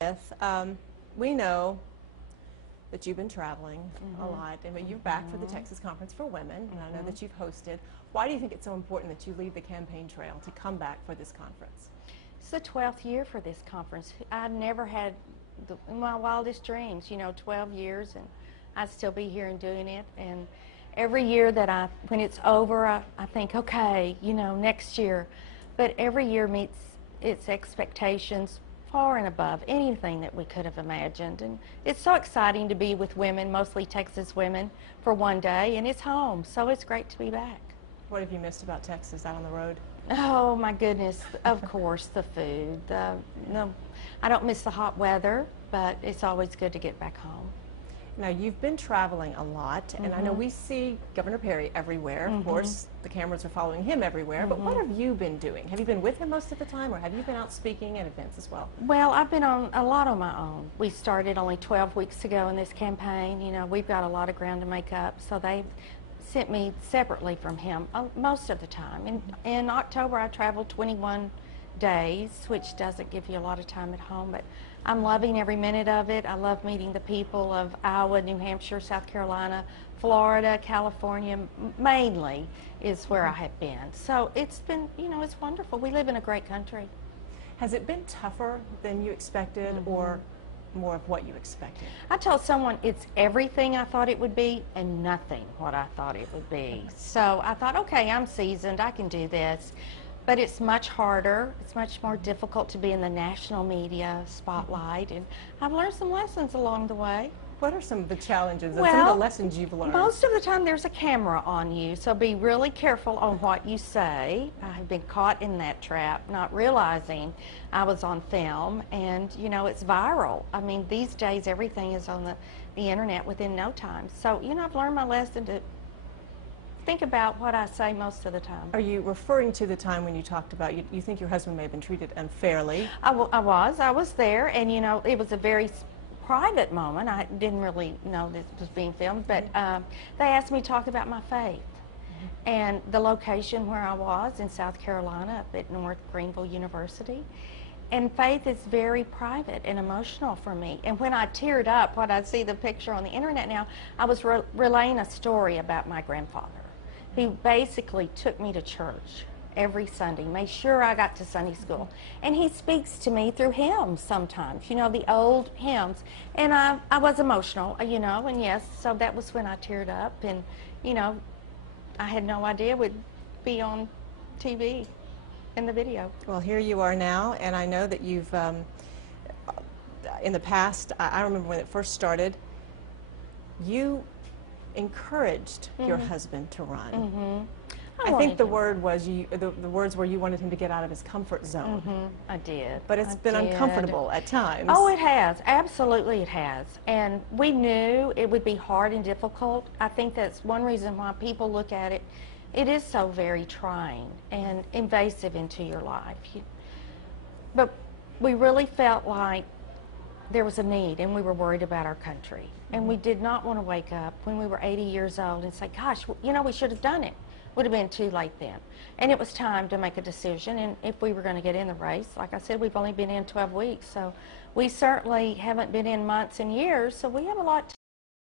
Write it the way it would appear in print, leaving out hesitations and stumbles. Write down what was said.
with, we know that you've been traveling a lot, and you're back for the Texas Conference for Women, and I know that you've hosted. Why do you think it's so important that you leave the campaign trail to come back for this conference? It's the 12th year for this conference. I never had my wildest dreams, 12 years, and I'd still be here and doing it. And every year that when it's over, I think, okay, next year. But every year meets its expectations far and above anything that we could have imagined. And it's so exciting to be with women, mostly Texas women, for one day, and it's home, so it's great to be back. What have you missed about Texas out on the road? Oh my goodness, of course, the food. No, I don't miss the hot weather, but it's always good to get back home. Now, you've been traveling a lot, and I know we see Governor Perry everywhere. Of course, the cameras are following him everywhere, but what have you been doing? Have you been with him most of the time, or have you been out speaking at events as well? Well, I've been on a lot on my own. We started only 12 weeks ago in this campaign. We've got a lot of ground to make up, so they sent me separately from him most of the time. In October, I traveled 21 days, which doesn't give you a lot of time at home, but I'm loving every minute of it. I love meeting the people of Iowa, New Hampshire, South Carolina, Florida, California, mainly is where I have been. So it's been, it's wonderful. We live in a great country. Has it been tougher than you expected, or more of what you expected? I told someone it's everything I thought it would be and nothing what I thought it would be. So I thought, okay, I'm seasoned, I can do this. But it's much harder, it's much more difficult to be in the national media spotlight, and I've learned some lessons along the way. What are some of the challenges and some of the lessons you've learned? Most of the time there's a camera on you, so be really careful on what you say. I have been caught in that trap, not realizing I was on film, and it's viral. I mean, these days everything is on the internet within no time. So, I've learned my lesson to think about what I say most of the time. Are you referring to the time when you talked about you think your husband may have been treated unfairly? I was there, and it was a very private moment. I didn't really know this was being filmed, but they asked me to talk about my faith and the location where I was in South Carolina up at North Greenville University. And faith is very private and emotional for me. And when I teared up, when I see the picture on the internet now, I was relaying a story about my grandfather. He basically took me to church every Sunday, made sure I got to Sunday school. And he speaks to me through hymns sometimes, the old hymns. And I was emotional, and yes, so that was when I teared up. And, I had no idea it would be on TV in the video. Well, here you are now, and I know that you've, in the past, I remember when it first started, you encouraged your husband to run. I think the word was the words were you wanted him to get out of his comfort zone. I did. But it's been uncomfortable at times. Oh, it has. Absolutely it has. And we knew it would be hard and difficult. I think that's one reason why people look at it. It is so very trying and invasive into your life. But we really felt like there was a need, and we were worried about our country. And we did not want to wake up when we were 80 years old and say, gosh, we should have done it. Would have been too late then. And it was time to make a decision, and if we were going to get in the race. Like I said, we've only been in 12 weeks, so we certainly haven't been in months and years, so we have a lot